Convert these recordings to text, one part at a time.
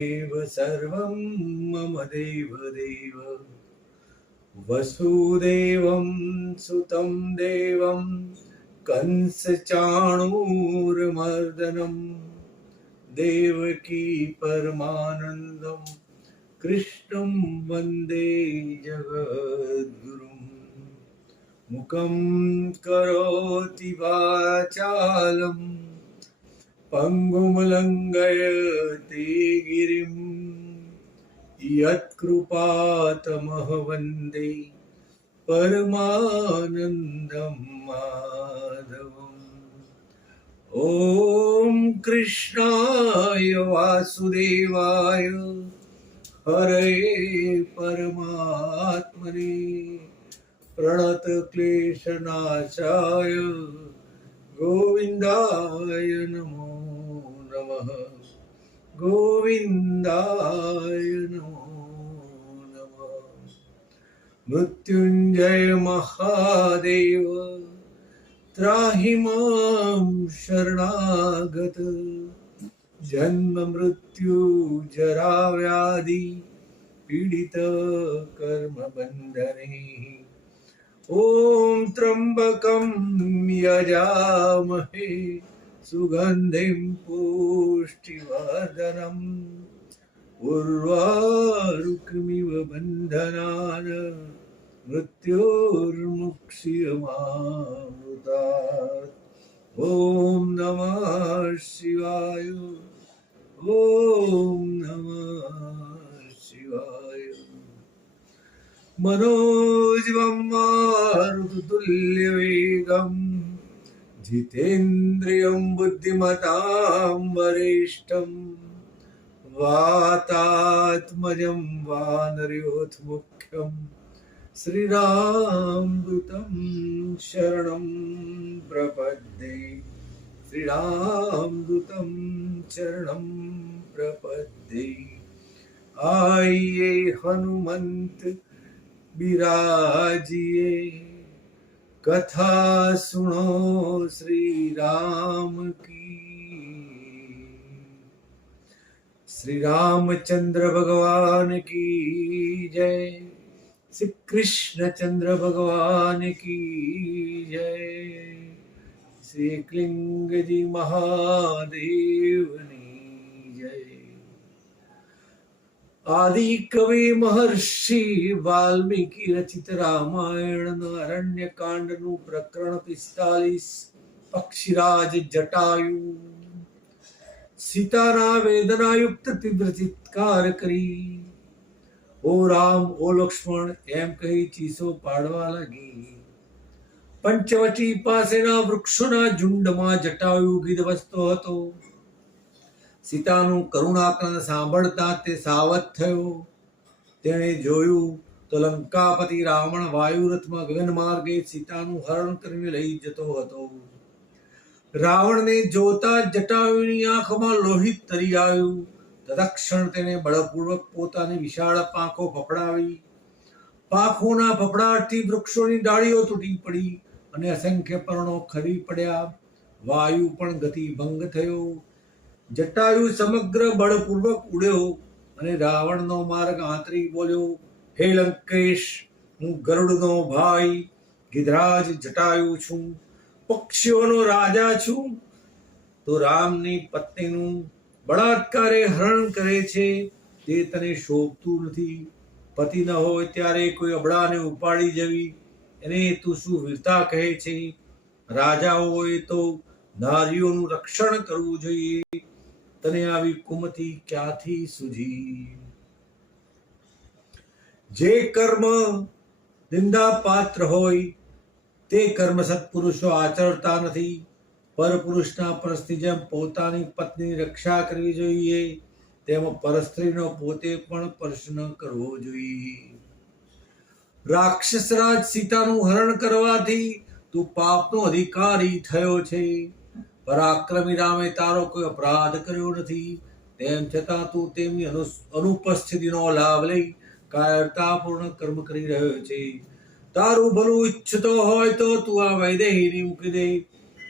एव सर्वं मम देवदेव वसुदेवं सुतं देवं कंसचाणूरमर्दनं देवकी परमानन्दं कृष्णं वन्दे जगद्गुरुं मुखं करोति वाचालं पङ्गुमलङ्घयते गिरिं यत्कृपातमः वन्दे परमानन्दं माधवम्। ॐ कृष्णाय वासुदेवाय हरये परमात्मने प्रणतक्लेशनाशाय गोविन्दाय नमो नमः। गोविन्दाय नमो नमः। मृत्युञ्जय महादेव त्राहि मां शरणागत जन्म मृत्यु जरा व्याधि पीडित कर्म बन्धने ॐ त्र्यम्बकं यजामहे सुगन्धिं पुष्टिवर्धनम् उर्वारुकमिव बन्धनान् मृत्योर्मुक्षीयमामृतात्। ॐ नमः शिवाय। ॐ नमः शिवाय। मनोजवं मारुततुल्यवेगं जितेन्द्रियं बुद्धिमतां वरिष्ठं वातात्मजं वानरयोधमुख्यं श्रीरामदूतं शरणं प्रपद्ये। श्रीरामदूतं शरणं प्रपद्ये। आइए हनुमंत बिराजिए कथा सुनो श्री राम की। श्री रामचंद्र भगवान की जय। श्री कृष्ण चंद्र भगवान की जय। श्री एकलिंग जी महादेव ने जय। आदि कवि महर्षि वाल्मीकि रचित रामायण अरण्य कांड नु प्रकरण 45 पक्षीराज जटायु सीताना वेदनायुक्त तीव्र चित्कार करी ओ राम ओ लक्ष्मण एम कही चीસો પાડવા લાગી। પંચવટી પાસેના વૃક્ષોના ઝુંડમાં જટાયુ ગીધ વસતો હતો। સીતાનું કરુણાકન સાંભળતા તે સાવધ થયો। તેણે જોયું તો લંકાપતિ રાવણ વાયુરથમાં ગગન માર્ગે સીતાનું હરણ કરીને લઈ જતો હતો। રાવણને જોતા જટાયુની આંખમાં લોહિત તરી આવ્યું। તત્ક્ષણ તેને બળપૂર્વક પોતાની વિશાળ પાંખો ફફડાવી। પાંખોના ફફડાટથી વૃક્ષોની ડાળીઓ તૂટી પડી અને અસંખ્ય પર્ણો ખરી પડ્યા। વાયુ પણ ગતિ ભંગ થયો। જટાયુ સમગ્ર બળપૂર્વક ઉડ્યો અને રાવણનો માર્ગ આંતરી બોલ્યો, હે લંકેશ, હું ગરુડનો ભાઈ ગિધરાજ જટાયુ છું, પક્ષીઓનો રાજા છું। તો રામની પત્નીનું બળાત્કારે હરણ કરે છે તે તને શોભતું નથી। પતિ ન હોય ત્યારે કોઈ અબળાને ઉપાડી જવી એને તું શું વીરતા કહે છે? રાજાઓએ તો નારીઓનું રક્ષણ કરવું જોઈએ। તને આવી કુમતિ ક્યાંથી સૂજી? જે કર્મ નિંદા પાત્ર હોય તે કર્મ સત્પુરુષો આચરતા નથી। પરપુરુષના પરસ્ત્રી જેમ પોતાની પત્નીની રક્ષા કરવી જોઈએ તેમ પરસ્ત્રીનો પોતે પણ સ્પર્શ ન કરવો જોઈએ। રાક્ષસરાજ સીતાનું હરણ કરવાથી તું પાપનો અધિકારી થયો છે। પરાક્રમી રામે તારો કોઈ અપરાધ કર્યો નથી, તેમ છતાં તું તેમની અનુપસ્થિતિનો લાભ લઈ કાયરતાપૂર્ણ કર્મ કરી રહ્યો છે। તારું ભલું ઈચ્છતો હોય તો તું આ વૈદેહીને મૂકી દે,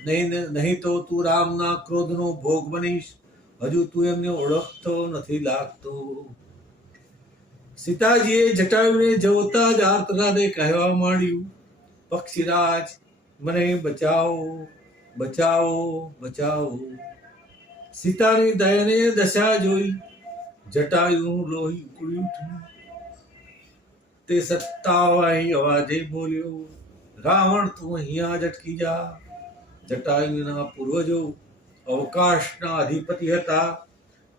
નહીં તો તું રામના ક્રોધનો ભોગ બનીશ। હજુ તું એમને ઓળખતો નથી લાગતો. સીતાજીએ જટાયુને જોતા જ આર્તનાદે કહેવા માંડ્યું, પક્ષીરાજ, મને બચાવો, બચાવો, બચાવો. સીતાની દયનીય દશા જોઈ જટાયુ લોહી ઉકળી ઉઠ્યું. તે સત્તાવાહી અવાજે બોલ્યો, રાવણ, તું અહીંયા જ અટકી જા. જટાયુના પૂર્વજો અવકાશના અધિપતિ હતા.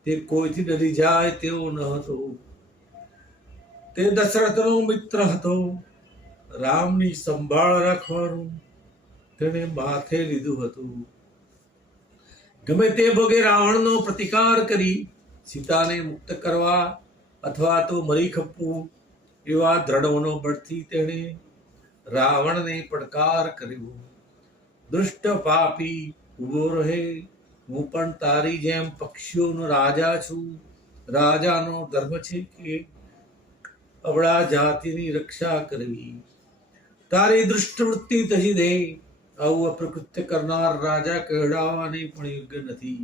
તે કોઈથી ડરી જાય તેવો ન હતો. તે દશરથનો મિત્ર હતો. રામની સંભાળ રાખવાનું તેને માથે લીધું હતું. ગમે તે ભોગે રાવણનો પ્રતિકાર કરી સીતાને મુક્ત કરવા અથવા તો મરી ખપવું એવા દ્રઢ મનોબળથી તેણે રાવણને પડકાર કર્યો. દુષ્ટ પાપી, ઉભો રહે. હું પણ તારી જેમ પક્ષીઓનો રાજા છું. રાજાનો ધર્મ છે કે અબળા જાતિની રક્ષા કરવી. તારી દુષ્ટ વૃત્તિ તજી દે. આવું અપકૃત્ય કરનાર રાજા કહેવાવાની પણ યોગ્ય નથી.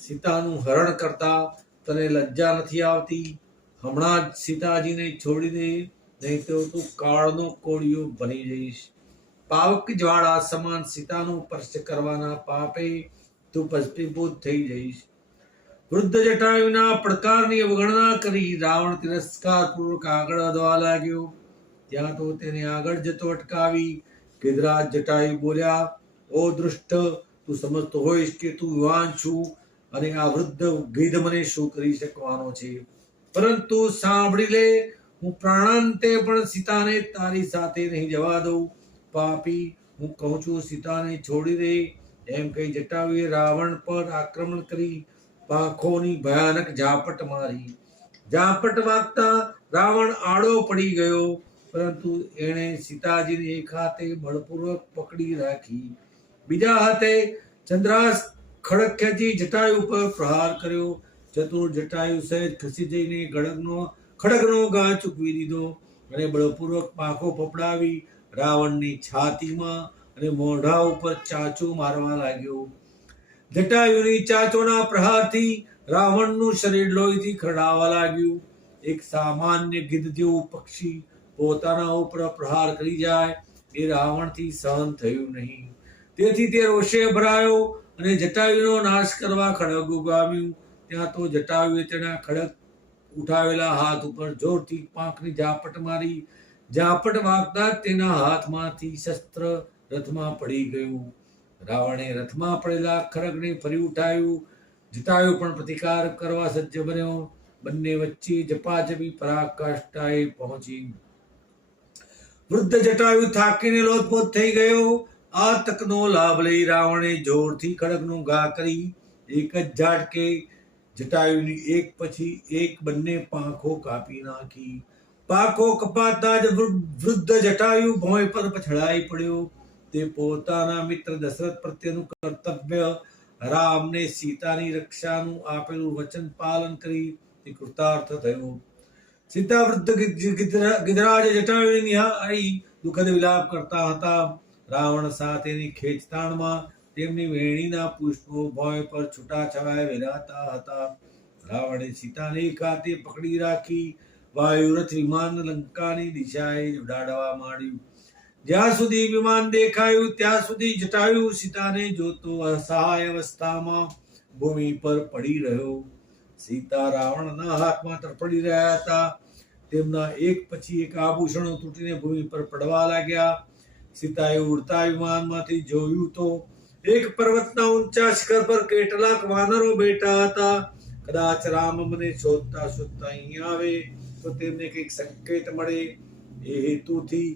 સીતાનું હરણ કરતા તને લજ્જા નથી આવતી? હમણાં જ સીતાજીને છોડી દે, નહીં તો તું કાળનો કોળિયો બની જઈશ. પાવક જ્વાળા સમાન સીતાનો સ્પર્શ કરવાના પાપે તું ભસ્મીભૂત થઈ જઈશ. વૃદ્ધ જટાયુના પડકારની અવગણના કરી રાવણ તિરસ્કારપૂર્વક આગળ વધવા લાગ્યો. ત્યાં તો તેને આગળ જતો અટકાવી ગિધરાજ જટાયુ બોલ્યા, ઓ દુષ્ટ, તું સમજતો હોઈશ કે તું યુવાન છું અને આ વૃદ્ધ ગીધ મને શું કરી શકવાનો છે. પરંતુ સાંભળી લે, હું પ્રાણાંતે પણ સીતાને તારી સાથે નહીં જવા દઉં. પાપી, હું કહું છું, સીતાને છોડી દે. એમ કહી જટાયુએ રાવણ પર આક્રમણ કરી પાંખોની ભયાનક ઝાપટ મારી. ઝાપટ વાગતા રાવણ આડો પડી ગયો, પરંતુ એણે સીતાજીને એક હાથે બળપૂર્વક પકડી રાખી. બીજા હાથે ચંદ્રાસ ખડક ખેંચી જટાયુ પર પ્રહાર કર્યો. ચતુર જટાયુ સહેજ ખસી જઈને ખડગનો ઘા ચૂકવી દીધો અને બળપૂર્વક પાંખો ફફડાવી રાવણની છાતીમાં અને મોઢા ઉપર ચાંચો મારવા લાગ્યો. જટાયુની ચાંચોના પ્રહારથી રાવણનું શરીર લોહીથી ખરડાવા લાગ્યું. એક સામાન્ય ગીધ જેવું પક્ષી પોતાના ઉપર પ્રહાર કરી જાય એ રાવણથી સહન થયું નહીં. તેથી તે રોષે ભરાયો અને જટાયુનો નાશ કરવા ખડગ ઉગામ્યું. ત્યાં તો જટાયુએ તેના ખડગ ઉઠાવેલા હાથ ઉપર જોરથી પાંખની ઝાપટ મારી. ઝાપટ વાગતા તેના હાથમાંથી શસ્ત્ર રથમાં પડી ગયું. રાવણે રથમાં પડેલા ખડગને ફરી ઉઠાવ્યું. જટાયુ પણ પ્રતિકાર કરવા સજ્જ બન્યો. બંને વચ્ચે ઝપાઝપી પરાકાષ્ઠાએ પહોંચી. વૃદ્ધ જટાયુ થાકીને લોથપોથ થઈ ગયો. આ તકનો લાભ લઈ રાવણે જોરથી ખડગનો ઘા કરી એક જ ઝાટકે જટાયુની એક પછી એક બંને પાંખો કાપી નાખી. પાંખો કપાતા જ વૃદ્ધ જટાયુ ભોંય પર પછડાઈ પડ્યો. તે પોતાના મિત્ર દશરથ પ્રત્યેનું કર્તવ્ય, રામને સીતાની રક્ષાનું આપેલું વચન પાલન કરી તે કૃતાર્થ થયો. સીતા વૃદ્ધ ગિધરાજ જટાયુની નિહાળી દુઃખદ વિલાપ કરતા હતા. રાવણ સાથેની ખેંચતાણમાં તેમની વેણીના પુષ્પો ભોંય પર છૂટા છવાયા વેરાતા હતા. રાવણે સીતાને એક હાથે પકડી રાખી વાયુરથ વિમાન લંકાની દિશાએ ઉડાડવા માંડ્યું. જ્યાં સુધી વિમાન દેખાયું ત્યાં સુધી જટાયુ સીતાને જોતો અસહાય અવસ્થામાં ભૂમિ પર પડી રહ્યો. સીતા રાવણના હાથમાં તરફડી રહ્યા હતા. તેમના એક પછી એક આભૂષણો તૂટીને ભૂમિ પર પડવા લાગ્યા. સીતાએ ઉડતા વિમાનમાંથી જોયું તો એક પર્વતના ઊંચા શિખર પર કેટલાક વાનરો બેઠા હતા. કદાચ રામ મને શોધતા શોધતા અહીં આવે તો તેમને કંઈક સંકેત મળે એ હેતુથી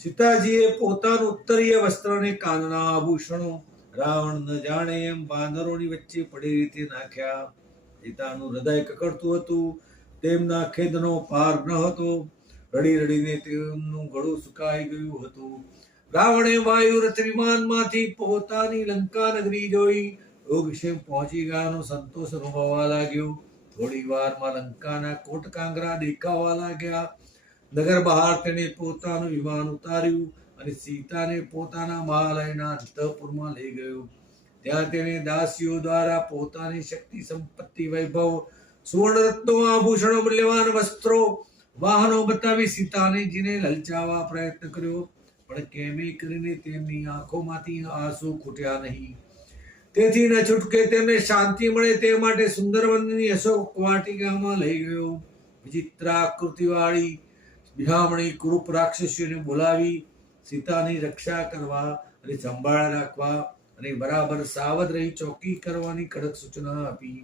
સીતાજીએ પોતાનું ઉત્તરીય વસ્ત્ર અને કાનના આભૂષણો રાવણ ન જાણે એમ વાનરોની વચ્ચે પડી રીતે નાખ્યા. સીતાનું હૃદય કકડતું હતું. તેમના ખેદનો પાર ન હતો. રડી રડીને તેમનું ગળું સુકાઈ ગયું હતું. રાવણે વાયુરથ વિમાનમાંથી પોતાની લંકા નગરી જોઈ યોગક્ષેમ પહોંચી ગયાનો સંતોષ અનુભવવા લાગ્યો. થોડી વારમાં લંકાના કોટકાંગરા દેખાવા લાગ્યા. નગર બહાર તેને પોતાનું વિમાન ઉતાર્યું અને સીતાને પોતાના મહાલયના અંતઃપુરમાં લઈ ગયો. ત્યાં તેને દાસીઓ દ્વારા પોતાની શક્તિ, સંપત્તિ, વૈભવ, સુવર્ણ રત્નો, આભૂષણો, મૂલ્યવાન વસ્ત્રો, વાહનો બતાવી સીતાજીને લલચાવવા પ્રયત્ન કર્યો, પણ કેમે કરીને તેમની આંખોમાંથી આંસુ ખૂટ્યા નહીં. તેથી ન છૂટકે તેમને શાંતિ મળે તે માટે સુંદરવનની અશોક વાટિકામાં લઈ ગયો. વિચિત્ર આકૃતિવાળી બિહામણી કુરૂપ રાક્ષસીઓને બોલાવી સીતાની રક્ષા કરવા અને સંભાળ રાખવા અને બરાબર સાવધ રહી ચોકી કરવાની કડક સૂચના આપી.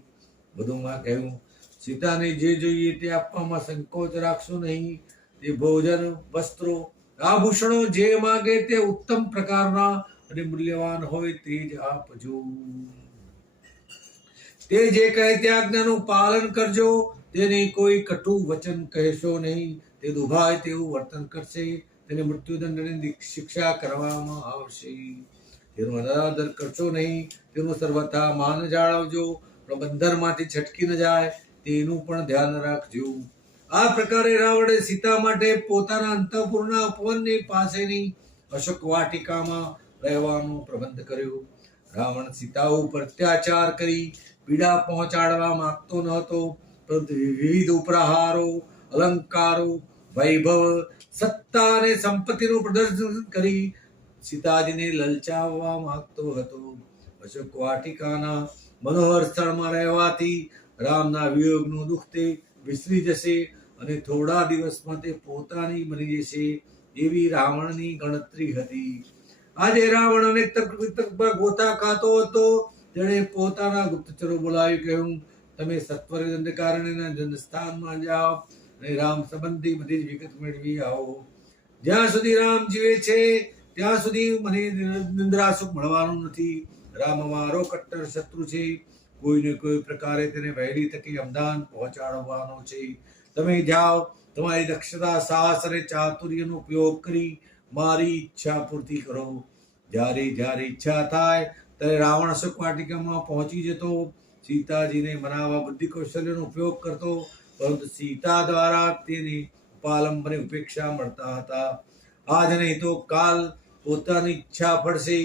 વધુમાં કહ્યું, સીતાને જે જોઈએ તે આપવામાં સંકોચ રાખશો નહીં. તે ભોજન, વસ્ત્રો, આભૂષણો જે માગે તે ઉત્તમ પ્રકારના અને મૂલ્યવાન હોય તે જ આપજો. તે જે કહે તે આજ્ઞાનું પાલન કરજો. તેને કોઈ કટુ વચન કહેશો નહીં. તે દુભાય તેવું વર્તન કરશે તેને મૃત્યુદંડની શિક્ષા કરવામાં આવશે. તેનો અનાદર કરશો નહીં. તેનું સર્વથા માન જાળવજો. પણ બંધનમાંથી છટકી ન જાય તેનું પણ ધ્યાન રાખજો. આ પ્રકારે રાવણે સીતા માટે પોતાના અંતઃપુરના ઉપવનની પાસેની અશોક વાટિકામાં રહેવાનો પ્રબંધ કર્યો. રાવણ સીતા ઉપર અત્યાચાર કરી પીડા પહોંચાડવા માંગતો ન હતો, પરંતુ વિવિધ ઉપહારો, અલંકારો, વૈભવ, સત્તા અને સંપત્તિનું પ્રદર્શન કરી સીતાજીને લલચાવવા માંગતો હતો. અશોક વાટિકાના મનોહર સ્થળમાં રહેવાથી રામના વિયોગનું દુઃખ તે વિસરી જશે અને થોડા દિવસમાં તે પોતાની બની જશે એવી રાવણની ગણતરી હતી. આજે રાવણ અનેક તર્કમાં ગોતા ખાતો હતો. તેણે પોતાના ગુપ્તચરો બોલાવી કહ્યું, તમે સત્વરે દંડકારણ્યના જન્મસ્થાનમાં જાઓ અને રામ સંબંધી બધી જ વિગત મેળવી આવો. જ્યાં સુધી રામ જીવે છે ત્યાં સુધી મને નિંદ્રા સુખ મળવાનું નથી. રામ મારો કટ્ટર શત્રુ છે. કોઈને કોઈ પ્રકારે તેને વહેલી તકે અમદાન પહોંચાડવાનો છે. તમે જાઓ, તમારી દક્ષતા, સાહસ અને ચાતુર્યનો ઉપયોગ કરી મારી ઈચ્છા પૂર્તિ કરો. જ્યારે જ્યારે ઈચ્છા થાય ત્યારે રાવણ અશોક વાટિકામાં પહોંચી જતો. સીતાજીને મનાવવા બુદ્ધિ કૌશલ્યનો ઉપયોગ કરતો, પરંતુ સીતા દ્વારા તેની ઉપાલંબને ઉપેક્ષા મળતા હતા. આજ નહીં તો કાલ પોતાની ઈચ્છા ફળશે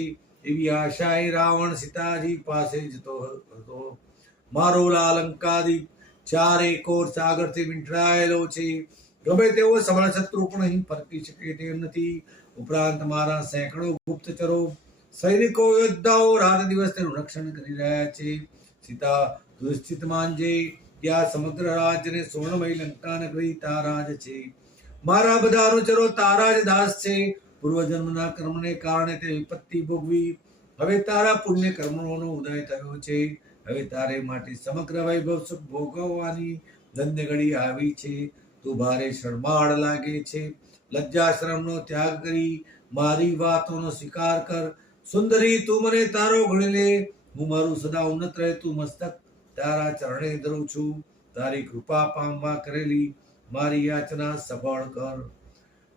એવી આશાએ રાવણ સીતાજી પાસે જતો હતો. મારો લાલંકાદીપ ચારે કોર સાગરથી વીંટળાયેલો છે. ગમે તેવો સબળ શત્રુ પણ અહીં ફરકી શકે તેમ નથી. ઉપરાંત મારા સેંકડો ગુપ્તચરો, સૈનિકો, યોદ્ધાઓ રાત દિવસ તેનું રક્ષણ કરી રહ્યા છે. સીતા દુશ્ચિત માનજે કે આ સમગ્ર રાજ્યને સ્વર્ણમય લંકા નગરી તારા જ છે. મારા બધા અનુચરો તારા જ દાસ છે. પૂર્વજન્મના કર્મને કારણે તે વિપત્તિ ભોગવી. હવે તારા પુણ્ય કર્મોનો ઉદય થયો છે. હવે તારે માટે સમગ્ર વૈભવ સુખ ભોગવવાની ધન્ય ઘડી આવી છે. તું ભારે શરમાળ લાગે છે. લજ્જાશ્રમનો ત્યાગ કરી મારી વાતોનો સ્વીકાર કર. સુંદરી, તું મને તારો ગણી લે. હું મારું સદા ઉન્નત રહેતું મસ્તક તારા ચરણે ધરું છું. તારી કૃપા પામવા કરેલી મારી યાચના સફળ કર.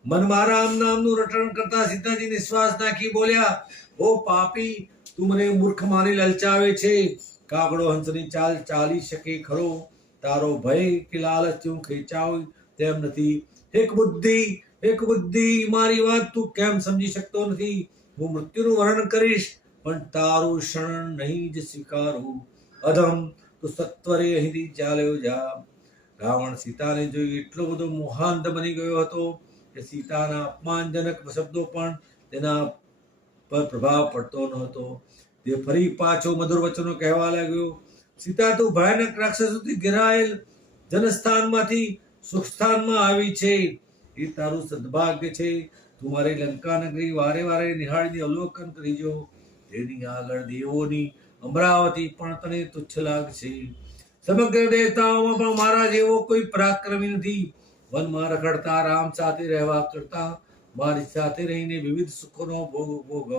મનમાં રામ નામનું રટણ કરતા સીતાજી નિશ્વાસ નાખી બોલ્યા, ઓ પાપી, તું મને મૂર્ખ માની લલચાવે છે. કાગડો હંસની ચાલ ચાલી શકે ખરો. તારો ભય કે લાલચ હું ખેંચાવ તેમ નથી. એક બુદ્ધિ, મારી વાત તું કેમ સમજી શકતો નથી? હું મૃત્યુનું વર્ણન કરીશ પણ તારું શરણ નહીં જ સ્વીકારું. અધમ, તું સત્વરે અહીંથી ચાલ્યો જા. રાવણ સીતાને જોઈ એટલો બધો મોહાંત બની ગયો હતો કે સીતાના અપમાનજનક શબ્દો પણ તેના પર પ્રભાવ પડતો ન હતો. તે ફરી પાછો મધુર વચનો કહેવા લાગ્યો, સીતા, તું ભયાનક રાક્ષસોથી ઘેરાયેલ જનસ્થાનમાંથી સુખસ્થાનમાં આવી છે. એ તારું સદભાગ્ય છે. તું મારી લંકા નગરી વારે વારે નિહાળીને અવલોકન કરીજો. તેની આગળ દેવોની અમરાવતી પણ તને તુચ્છ લાગશે. સમગ્ર દેવતાઓમાં પણ મારા જેવો કોઈ પરાક્રમી નથી. વનમાં રખડતા રામ સાથે રહેવા કરતા મારી સાથે રહીને વિવિધ સુખોનો ભોગ ભોગવ.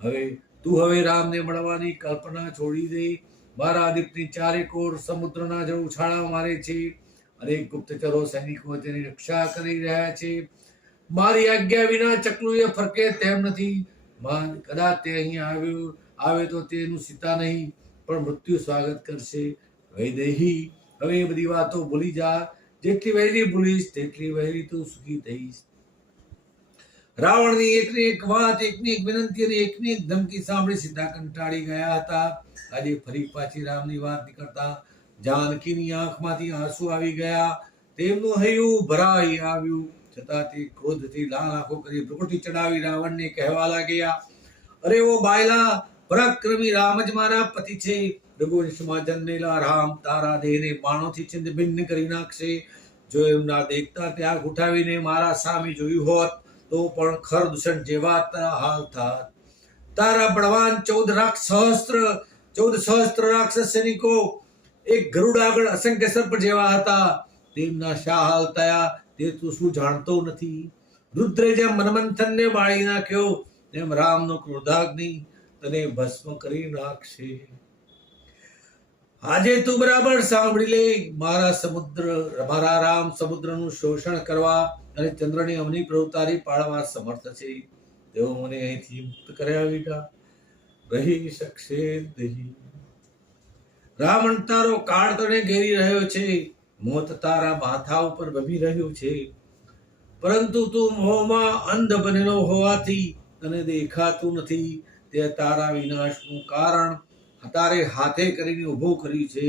હવે રામને મળવાની કલ્પના છોડી દે. મારા દીપની ચારે કોર સમુદ્રના જળ ઉછાળા મારે છે. અનેક ગુપ્તચરો, સૈનિકો તેની રક્ષા કરી રહ્યા છે. મારી આજ્ઞા વિના ચકલું એ ફરકે તેમ નથી. કદાચ તે અહીં આવે તો તેનું સીતા નહીં પણ મૃત્યુ સ્વાગત કરશે. વૈદેહી, હવે એ બધી વાતો ભૂલી જા. જેટલી વહેલી ભૂલીશ તેટલી વહેલી તું સુખી થઈશ. રાવણની એકની એક વાત, એકની એક વિનંતી અને એકની એક ધમકી સાંભળી સીતા કંટાળી ગયા હતા. આજે ફરી પાછી રામની વાત નીકળતા જાનકીની આંખમાંથી આંસુ આવી ગયા. તેમનું હૈયું ભરાઈ આવ્યું. છતાં તે ક્રોધથી લાલ આંખો કરી ભ્રુકુટી ચડાવી રાવણને કહેવા લાગ્યા, અરે ઓ બાયલા, પરાક્રમી રામ જ મારા પતિ છે. રઘુવંશમાં જન્મેલા રામ તારા દેહને બાણોથી છિન્ન ભિન્ન કરી નાખશે. જો એમના દેખતા ત્યાગ ઉઠાવીને મારા સામે જોયું હોત તો પણ ખર દૂષણ જેવા તારા હાલ થાત. તારા બળવાન 14 સહસ્ત્ર રાક્ષસ સૈનિકો એક ગરુડ આગળ અસંખ્ય સર્પ જેવા હતા. તેમના શા હાલ થયા તે તું શું જાણતો નથી? રુદ્રે જેમ મનમંથનને બાળી નાખ્યો તેમ રામનો ક્રોધાગ્નિ તને ભસ્મ કરી નાખશે. આજે તું બરાબર સાંભળી લે, મારા રામ સમુદ્રનું શોષણ કરવા અને ચંદ્રને અમની પ્રવતારી પાડવા સમર્થ છે. તેઓ મને અહીંથી મુક્ત કર્યા વિના રહી શકશે નહીં. રાવણ તારો કાળ તને ઘેરી રહ્યો છે, મોત તારા માથા ઉપર ભમી રહ્યું છે, પરંતુ તું મોહમાં અંધ બનેલો હોવાથી તને દેખાતું નથી. તે તારા વિનાશનું કારણ તારે હાથે કરીને ઉભો કર્યું છે.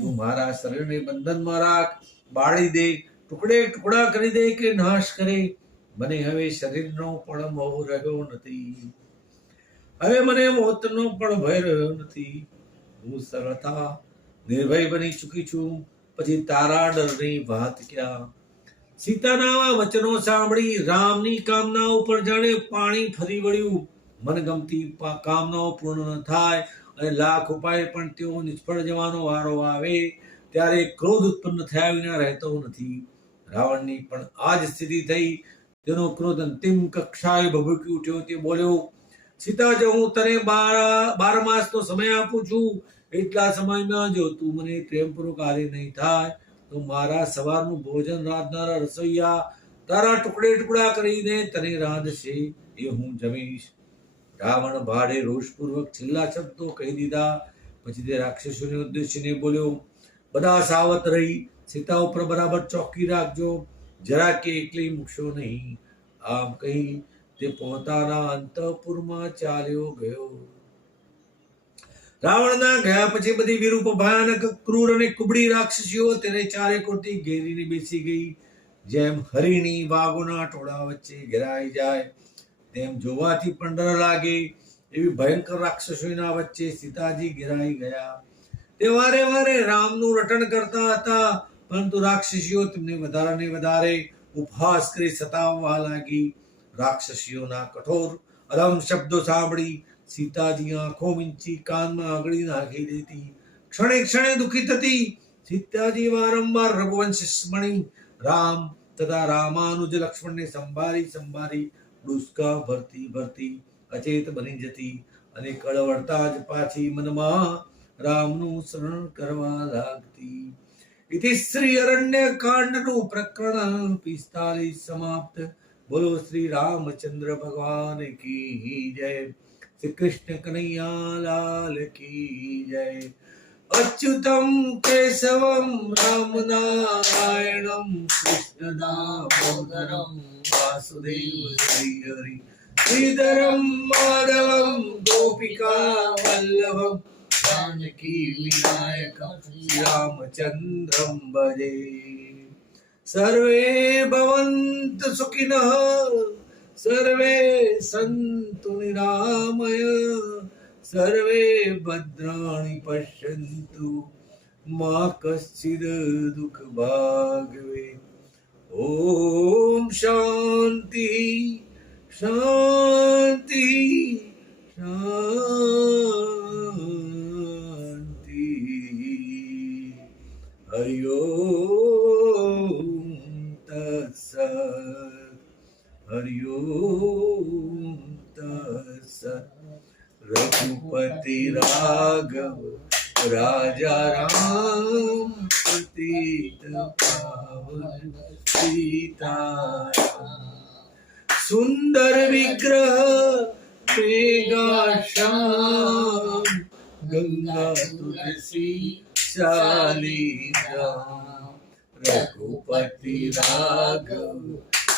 તું મારા શરીરને બંધનમાં રાખ, બાળી દે, ટુકડે ટુકડા કરી દે કે નાશ કરે. મને હવે શરીરનો પણ મોહ રહ્યો નથી. હવે મને મોતનો પણ ભય રહ્યો નથી. હું સરળતા નિર્ભય બની ચૂકી છું. પછી તારા ડરની વાત ક્યાં? સીતાના આવા વચનો સાંભળી રામની કામના ઉપર જાણે પાણી ફરી વળ્યું. મનગમતી કામનાઓ પૂર્ણ ન થાય અને લાખ ઉપાય પણ તેઓ નિષ્ફળ જવાનો વારો આવે ત્યારે ક્રોધ ઉત્પન્ન થયા વિના રહેતો નથી. રાવણની પણ આ જ સ્થિતિ થઈ. તેનો ક્રોધ અંતિમ કક્ષાએ ભભૂકી ઉઠ્યો. તે બોલ્યો, સીતા, જો હું તને 12 માસનો સમય આપું છું, એટલા સમયમાં જો તું મને પ્રેમપૂર્વક આલી નહીં થાય તો મારા સવારનું ભોજન રાંધનારા રસોઈયા તારા ટુકડે ટુકડા કરીને તને રાંધશે, એ હું જમીશ. રાવણ ભાડે રોષપૂર્વક છેલ્લા શબ્દો કહી દીધા. પછી તે રાક્ષસોને ઉદ્દેશીને બોલ્યો, બધા સાવધ રહી સીતા ઉપર બરાબર ચોકી રાખજો, જરા કે એકલી મૂકશો નહીં. આમ કહી તે પોતાના અંતઃપુરમાં ચાલ્યો ગયો. રાવણના ગયા પછી બધી વિરૂપ, ભયાનક, ક્રૂર અને કુબડી રાક્ષસીઓ તેને ચારે કોરથી ઘેરીને બેસી ગઈ. જેમ હરિણી વાઘોના ટોળા વચ્ચે ઘેરાઈ જાય તેમ જોવાથી પણ ડર લાગે એવી ભયંકર રાક્ષસોના વચ્ચે સીતાજી ઘેરાઈ ગયા. તે વારે વારે રામનું રટણ કરતા હતા, પરંતુ રાક્ષસીઓ તેમને વધારે ને વધારે ઉપહાસ કરી સતાવવા લાગી. રાક્ષસીઓના કઠોર અલમ શબ્દો સાંભળી સીતાજી આંખો મીંચી કાનમાં આંગળી નાખી દેતી. ક્ષણે ક્ષણે દુઃખિત હતી. સીતાજી વારંવાર રઘુવંશ સ્મણી રામ તથા રામાનુજ લક્ષ્મણને સંભાળી ડુસકા ભરતી અચેત બની જતી અને કળવળતા જ પાછી મનમાં રામનું શરણ કરવા લાગતી. ઇતિ શ્રી અરણ્ય કાંડનું પ્રકરણ 45 સમાપ્ત. બોલો શ્રી રામચંદ્ર ભગવાન કી જય. શ્રી કૃષ્ણ કનૈયા લાલ કી જય. અચ્યુતમ કેશવમ રામ નારાયણમ કૃષ્ણ દામોદરમ વાસુદેવ શ્રી હરિ શ્રીધરમ માધવમ ગોપિકા વલ્લભમ જાનકી વિનાયકમ શ્રી રામચંદ્રમ ભજે. સર્વે ભવન્તુ સુખિનઃ, સર્વે સન્તુ નિરામય, સર્વે ભદ્રાણિ પશ્યન્તુ મા કશ્ચિદ દુઃખ ભાગવે. ઓમ શાંતિ શાંતિ શાંતિ. હરિ ઓમ તત્સત. હરિ ઓમ તત્સત. રઘુપતિ રાઘવ રાજા રામ પતિત પાવન સીતારામ. સુંદર વિગ્રહ મેઘા શ્યામ, ગંગા તુલસી શાલિગ્રામ. રઘુપતિ રાઘવ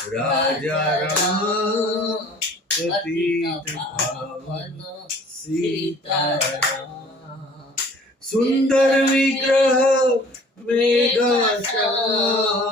રાજા રામ પતિત પાવન સીતારામ સુંદર વિગ્રહ મેઘા શ્યામ